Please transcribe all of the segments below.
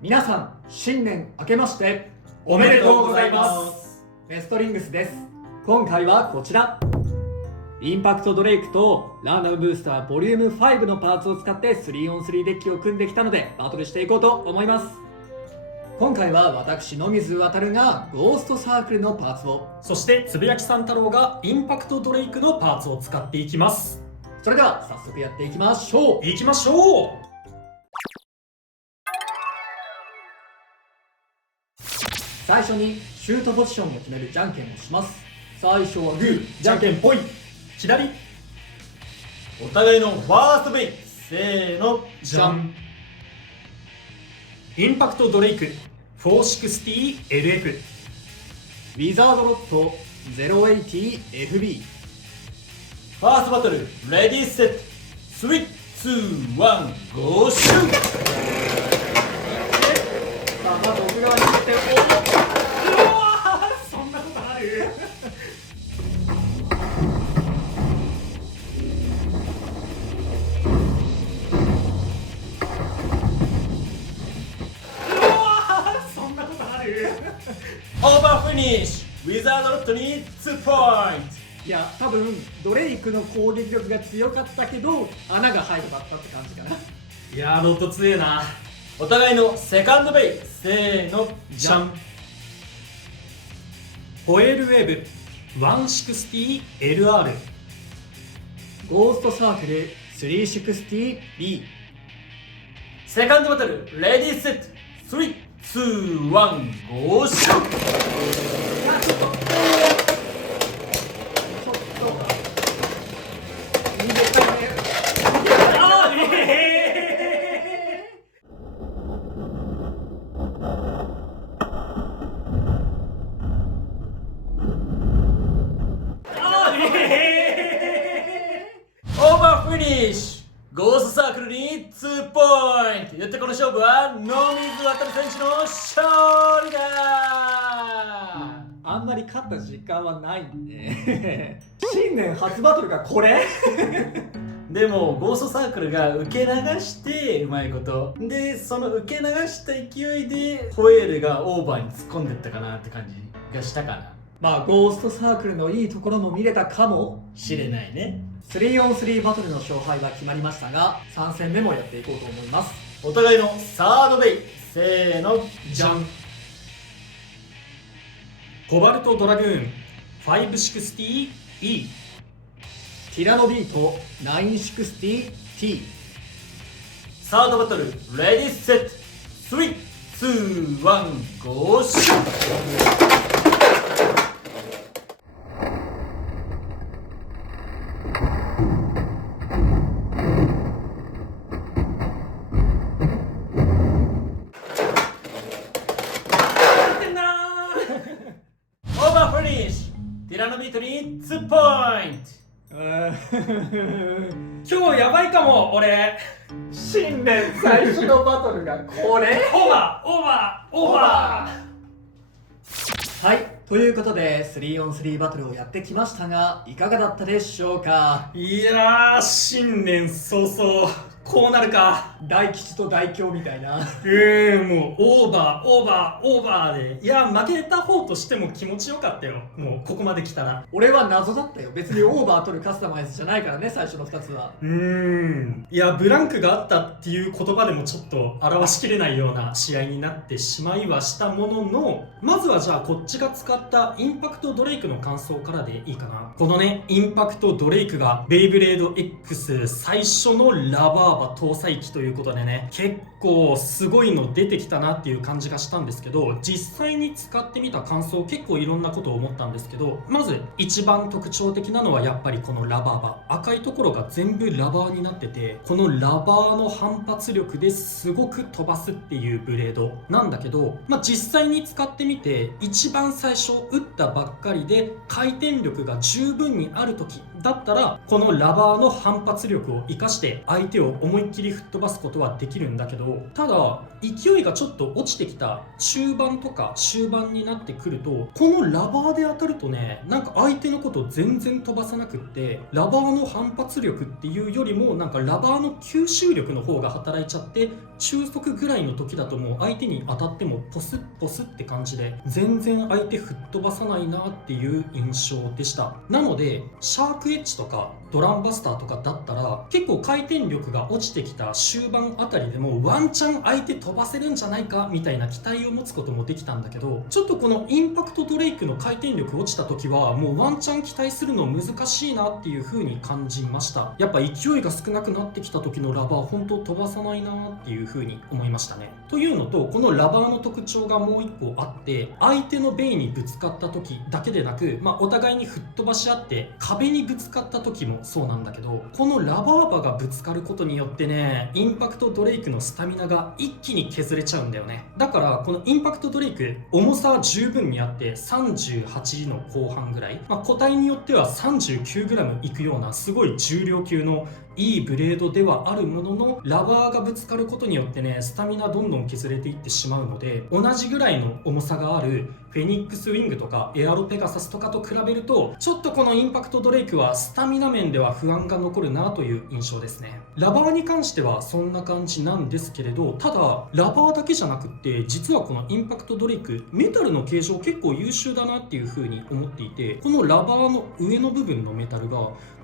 皆さん、新年明けましておめでとうございます。メストリングスです。今回はこちら、インパクトドレイクとランダムブースターボリューム5のパーツを使って 3on3 デッキを組んできたのでバトルしていこうと思います。今回は私野水航がゴーストサークルのパーツを、そしてつぶやきさん太郎がインパクトドレイクのパーツを使っていきます。それでは早速やっていきましょう。いきましょう。最初にシュートポジションを決めるじゃんけんをします。最初はグー、じゃんけんぽい。左。お互いのファーストベイ。せーの、じゃん。インパクトドレイク 460LF。 ウィザードロット 080FB。 ファーストバトル、レディーセット、3、2、1、ゴーシュー。さあ、まず奥側に行ってそんなことある？そんなことある？オーバーフィニッシュ。ウィザードロットに2ポイント。いや、多分ドレイクの攻撃力が強かったけど穴が入るかったって感じかな。いやー、ロット強えな。お互いのセカンドベイ。せーの、じゃん。ホエールウェーブ 160LR。 ゴーストサークル 360B。 セカンドバトル、レディーセット、3、2、1、ゴーシュー。ちょっと逃げたね。あーオーバーフィニッシュ。ゴーストサークルに2ポイント。よってこの勝負は野水航選手の勝利だ。あんまり勝った実感はないんで新年初バトルがこれでもゴーストサークルが受け流してうまいことで、その受け流した勢いでホエールがオーバーに突っ込んでったかなって感じがしたかな。まあゴーストサークルのいいところも見れたかもしれないね。 3on3 バトルの勝敗は決まりましたが、3戦目もやっていこうと思います。お互いのサードベイ。せーの、じゃん。コバルトドラグーン 560E。 ティラノビート 960T。 サードバトル、レディーセット、3、2、1、ゴーシュー。オーバーフィニッシュ。ティラノビートに2ポイント。今日やばいかも俺。新年最初のバトルがこれオーバーオーバーオーバはい、ということで 3on3 バトルをやってきましたが、いかがだったでしょうか。ー。いやー、新年早々こうなるか。大吉と大凶みたいなもうオーバーオーバーオーバーで、いや負けた方としても気持ちよかったよ。もうここまで来たら。俺は謎だったよ。別にオーバー取るカスタマイズじゃないからね、最初の2つは。いやブランクがあったっていう言葉でもちょっと表しきれないような試合になってしまいはしたものの、まずはじゃあこっちが使ったインパクトドレイクの感想からでいいかな。このねインパクトドレイクがベイブレード X 最初のラバーバ搭載機ということでね、結構すごいの出てきたなっていう感じがしたんですけど、実際に使ってみた感想結構いろんなことを思ったんですけど、まず一番特徴的なのはやっぱりこのラバーバ、赤いところが全部ラバーになってて、このラバーの反発力ですごく飛ばすっていうブレードなんだけど、実際に使ってみて一番最初打ったばっかりで回転力が十分にある時だったら、このラバーの反発力を生かして相手を思いっきり吹っ飛ばすことはできるんだけど、ただ勢いがちょっと落ちてきた中盤とか終盤になってくると、このラバーで当たるとね、なんか相手のことを全然飛ばさなくって、ラバーの反発力っていうよりもなんかラバーの吸収力の方が働いちゃって、中速ぐらいの時だともう相手に当たってもポスッポスって感じで全然相手吹っ飛ばさないなっていう印象でした。なのでシャークエッジとかドランバスターとかだったら結構回転力が落ちてきた終盤あたりでもワンチャン相手飛ばせるんじゃないかみたいな期待を持つこともできたんだけど、ちょっとこのインパクトドレイクの回転力落ちた時はもうワンチャン期待するの難しいなっていう風に感じました。やっぱ勢いが少なくなってきた時のラバー本当飛ばさないなっていう風に思いましたね。というのと、このラバーの特徴がもう一個あって、相手のベイにぶつかった時だけでなく、お互いに吹っ飛ばし合って壁にぶつかった時もそうなんだけど、このラバー刃がぶつかることによってね、インパクトドレイクのスタミナが一気に削れちゃうんだよね。だからこのインパクトドレイク重さは十分にあって38の後半ぐらい、個体によっては 39g いくようなすごい重量級のいいブレードではあるものの、ラバーがぶつかることによってね、スタミナどんどん削れていってしまうので、同じぐらいの重さがあるフェニックスウィングとかエアロペガサスとかと比べると、ちょっとこのインパクトドレイクはスタミナ面では不安が残るなという印象ですね。ラバーに関してはそんな感じなんですけれど、ただラバーだけじゃなくって実はこのインパクトドレイクメタルの形状結構優秀だなっていう風に思っていて、このラバーの上の部分のメタルが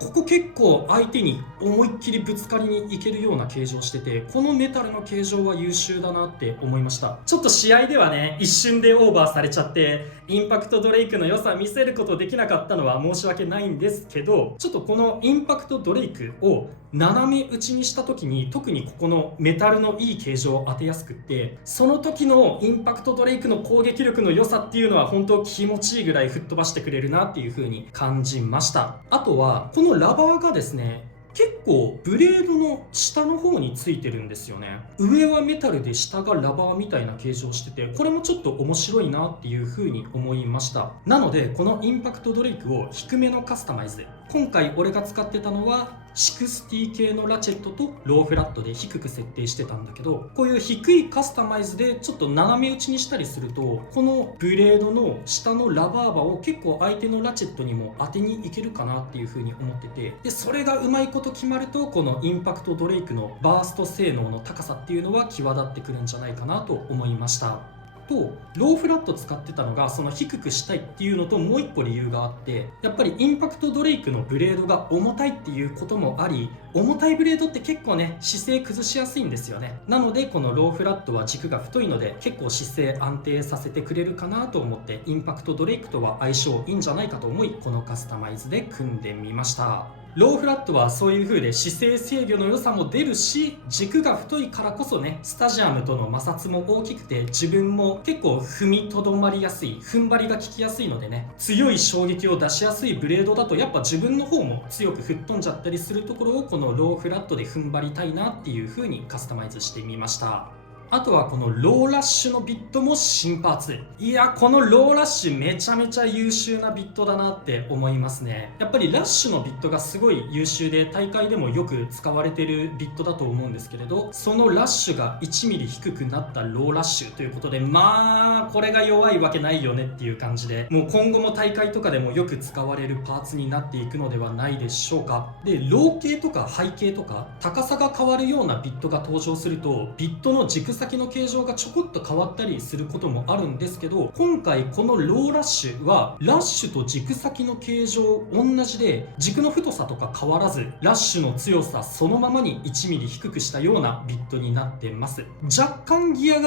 ここ結構相手に思いっきりぶつかりにいけるような形状してて、このメタルの形状は優秀だなって思いました。ちょっと試合ではね、一瞬でオーバーされちゃってインパクトドレイクの良さ見せることできなかったのは申し訳ないんですけど、ちょっとこのインパクトドレイクを斜め打ちにした時に特にここのメタルのいい形状を当てやすくって、その時のインパクトドレイクの攻撃力の良さっていうのは本当気持ちいいぐらい吹っ飛ばしてくれるなっていう風に感じました。あとはこのラバーがですね、結構ブレードの下の方についてるんですよね。上はメタルで下がラバーみたいな形状してて、これもちょっと面白いなっていう風に思いました。なのでこのインパクトドレイクを低めのカスタマイズで、今回俺が使ってたのは60系のラチェットとローフラットで低く設定してたんだけど、こういう低いカスタマイズでちょっと斜め打ちにしたりすると、このブレードの下のラバー刃を結構相手のラチェットにも当てにいけるかなっていう風に思ってて、でそれがうまいこと決まると、このインパクトドレイクのバースト性能の高さっていうのは際立ってくるんじゃないかなと思いました。とローフラット使ってたのがその低くしたいっていうのと、もう一個理由があって、やっぱりインパクトドレイクのブレードが重たいっていうこともあり、重たいブレードって結構ね姿勢崩しやすいんですよね。なのでこのローフラットは軸が太いので結構姿勢安定させてくれるかなと思って、インパクトドレイクとは相性いいんじゃないかと思い、このカスタマイズで組んでみました。ローフラットはそういう風で姿勢制御の良さも出るし、軸が太いからこそね、スタジアムとの摩擦も大きくて自分も結構踏みとどまりやすい、踏ん張りが効きやすいのでね、強い衝撃を出しやすいブレードだとやっぱ自分の方も強く吹っ飛んじゃったりするところをこのローフラットで踏ん張りたいなっていう風にカスタマイズしてみました。あとはこのローラッシュのビットも新パーツ。いや、このローラッシュめちゃめちゃ優秀なビットだなって思いますね。やっぱりラッシュのビットがすごい優秀で、大会でもよく使われてるビットだと思うんですけれど、そのラッシュが1ミリ低くなったローラッシュということで、これが弱いわけないよねっていう感じで、もう今後も大会とかでもよく使われるパーツになっていくのではないでしょうか。で、ロー系とかハイ系とか高さが変わるようなビットが登場すると、ビットの軸先の形状がちょこっと変わったりすることもあるんですけど、今回このローラッシュはラッシュと軸先の形状同じで、軸の太さとか変わらずラッシュの強さそのままに 1mm 低くしたようなビットになってます。若干ギア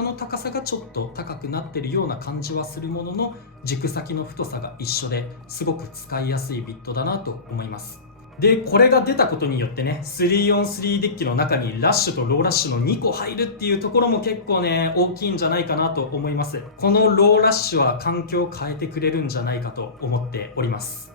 の高さがちょっと高くなってるような感じはするものの、軸先の太さが一緒ですごく使いやすいビットだなと思います。で、これが出たことによってね、3on3 デッキの中にラッシュとローラッシュの2個入るっていうところも結構ね、大きいんじゃないかなと思います。このローラッシュは環境を変えてくれるんじゃないかと思っております。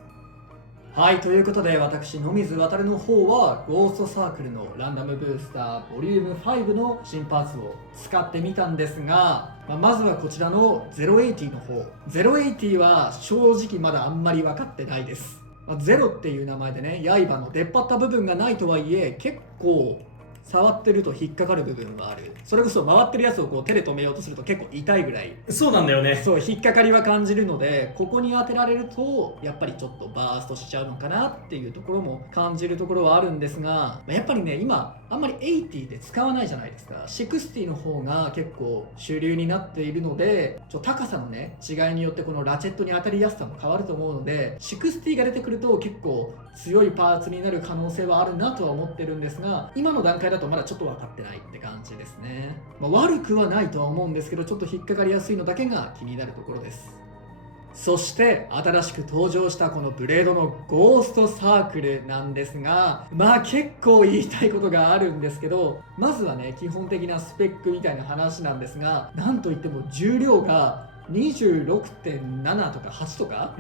はい、ということで私野水航の方はゴーストサークルのランダムブースターボリューム5の新パーツを使ってみたんですが、まずはこちらの080の方。080は正直まだあんまり分かってないです。ゼロっていう名前でね、刃の出っ張った部分がないとはいえ結構触ってると引っかかる部分はある。それこそ回ってるやつをこう手で止めようとすると結構痛いぐらい、そうなんだよね。そう引っかかりは感じるので、ここに当てられるとやっぱりちょっとバーストしちゃうのかなっていうところも感じるところはあるんですが、やっぱりね今あんまり80で使わないじゃないですか。60の方が結構主流になっているので、高さのね違いによってこのラチェットに当たりやすさも変わると思うので、60が出てくると結構強いパーツになる可能性はあるなとは思ってるんですが、今の段階だとまだちょっと分かってないって感じですね。悪くはないとは思うんですけど、ちょっと引っかかりやすいのだけが気になるところです。そして新しく登場したこのブレードのゴーストサークルなんですが、結構言いたいことがあるんですけど、まずはね基本的なスペックみたいな話なんですが、なんといっても重量が26.7 とか8とか、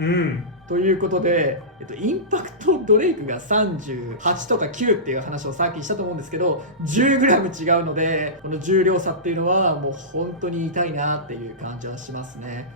ということで、インパクトドレイクが38とか9っていう話をさっきしたと思うんですけど、 10g 違うので、この重量差っていうのはもう本当に痛いなっていう感じはしますね。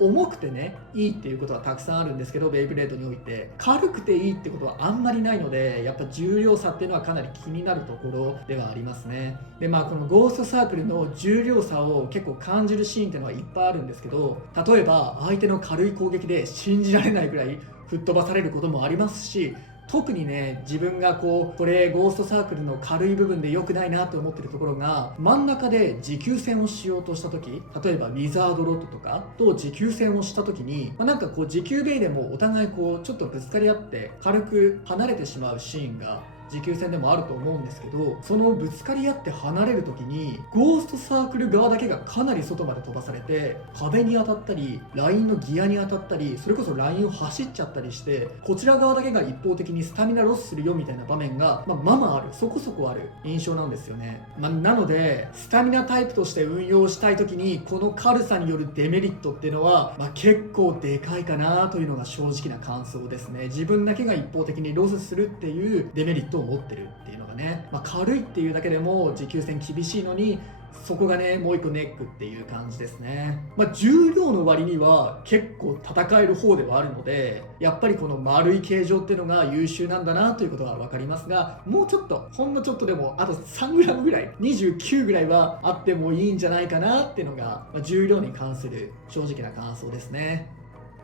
重くてねいいっていうことはたくさんあるんですけど、ベイブレードにおいて軽くていいってことはあんまりないので、やっぱ重量差っていうのはかなり気になるところではありますね。でこのゴーストサークルの重量差を結構感じるシーンっていうのはいっぱいあるんですけど、例えば相手の軽い攻撃で信じられないぐらい吹っ飛ばされることもありますし、特にね自分がこれゴーストサークルの軽い部分で良くないなと思ってるところが、真ん中で持久戦をしようとした時、例えばウィザードロッドとかと持久戦をした時に、なんか持久ベイでもお互いちょっとぶつかり合って軽く離れてしまうシーンが持久戦でもあると思うんですけど、そのぶつかり合って離れる時にゴーストサークル側だけがかなり外まで飛ばされて、壁に当たったりラインのギアに当たったり、それこそラインを走っちゃったりして、こちら側だけが一方的にスタミナロスするよみたいな場面がある、そこそこある印象なんですよね。なのでスタミナタイプとして運用したい時にこの軽さによるデメリットっていうのは、結構でかいかなというのが正直な感想ですね。自分だけが一方的にロスするっていうデメリットを持ってるっていうのがね、軽いっていうだけでも持久戦厳しいのに、そこがねもう一個ネックっていう感じですね。重量の割には結構戦える方ではあるので、やっぱりこの丸い形状っていうのが優秀なんだなということは分かりますが、もうちょっとほんのちょっとでもあと 3g ぐらい、29ぐらいはあってもいいんじゃないかなっていうのが、重量に関する正直な感想ですね。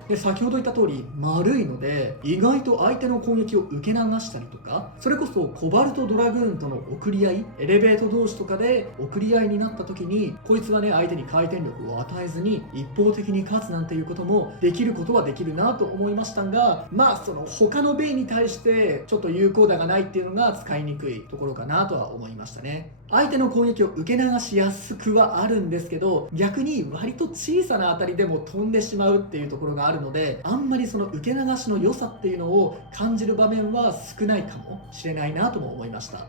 で先ほど言った通り丸いので、意外と相手の攻撃を受け流したりとか、それこそコバルトドラグーンとの送り合い、エレベート同士とかで送り合いになった時に、こいつはね相手に回転力を与えずに一方的に勝つなんていうこともできることはできるなと思いましたが、その他のベイに対してちょっと有効打がないっていうのが使いにくいところかなとは思いましたね。相手の攻撃を受け流しやすくはあるんですけど、逆に割と小さな当たりでも飛んでしまうっていうところがあるので、あんまりその受け流しの良さっていうのを感じる場面は少ないかもしれないなとも思いました。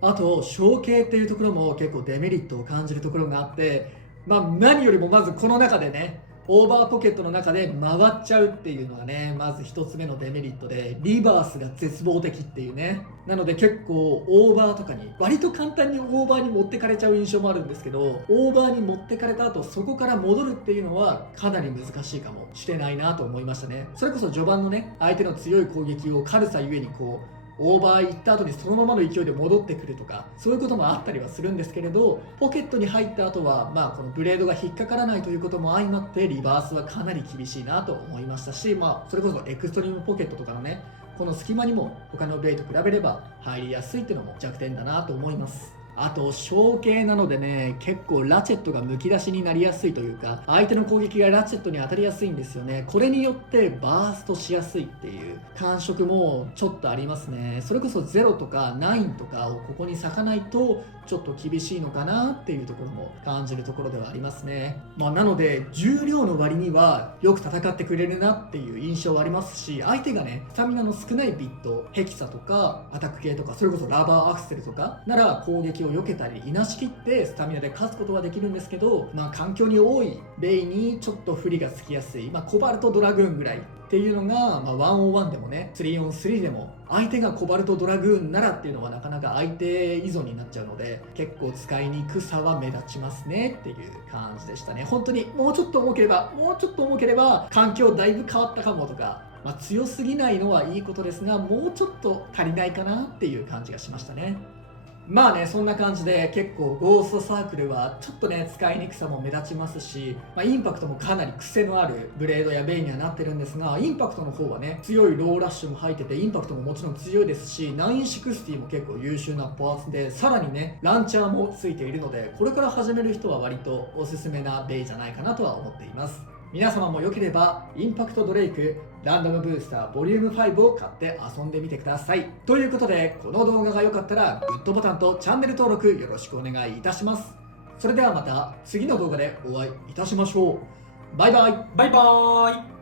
あと小径っていうところも結構デメリットを感じるところがあって、何よりもまずこの中でねオーバーポケットの中で回っちゃうっていうのがね、まず一つ目のデメリットで、リバースが絶望的っていうね。なので結構オーバーとかに割と簡単にオーバーに持ってかれちゃう印象もあるんですけど、オーバーに持ってかれた後そこから戻るっていうのはかなり難しいかもしれないなと思いましたね。それこそ序盤のね相手の強い攻撃を軽さゆえにオーバー行った後にそのままの勢いで戻ってくるとか、そういうこともあったりはするんですけれど、ポケットに入った後はこのブレードが引っかからないということも相まってリバースはかなり厳しいなと思いましたし、それこそエクストリームポケットとかのねこの隙間にも他のベイと比べれば入りやすいっていうのも弱点だなと思います。あと小径なのでね、結構ラチェットがむき出しになりやすいというか、相手の攻撃がラチェットに当たりやすいんですよね。これによってバーストしやすいっていう感触もちょっとありますね。それこそ0とか9とかをここに咲かないとちょっと厳しいのかなっていうところも感じるところではありますね。なので重量の割にはよく戦ってくれるなっていう印象はありますし、相手がねスタミナの少ないビット、ヘキサとかアタック系とか、それこそラバーアクセルとかなら攻撃を避けたりいなし切ってスタミナで勝つことはできるんですけど、環境に多いベイにちょっと不利がつきやすい、コバルトドラグーンぐらいっていうのが、1on1 でもね 3on3 でも相手がコバルトドラグーンならっていうのはなかなか相手依存になっちゃうので、結構使いにくさは目立ちますねっていう感じでしたね。本当にもうちょっと重ければ環境だいぶ変わったかもとか、強すぎないのはいいことですが、もうちょっと足りないかなっていう感じがしましたね。まあね、そんな感じで結構ゴーストサークルはちょっとね使いにくさも目立ちますし、インパクトもかなり癖のあるブレードやベイにはなってるんですが、インパクトの方はね強いローラッシュも入っててインパクトももちろん強いですし、960も結構優秀なパーツで、さらにねランチャーもついているので、これから始める人は割とおすすめなベイじゃないかなとは思っています。皆様も良ければインパクトドレイクランダムブースターボリューム5を買って遊んでみてください。ということで、この動画が良かったらグッドボタンとチャンネル登録よろしくお願いいたします。それではまた次の動画でお会いいたしましょう。バイバイ。バイバーイ。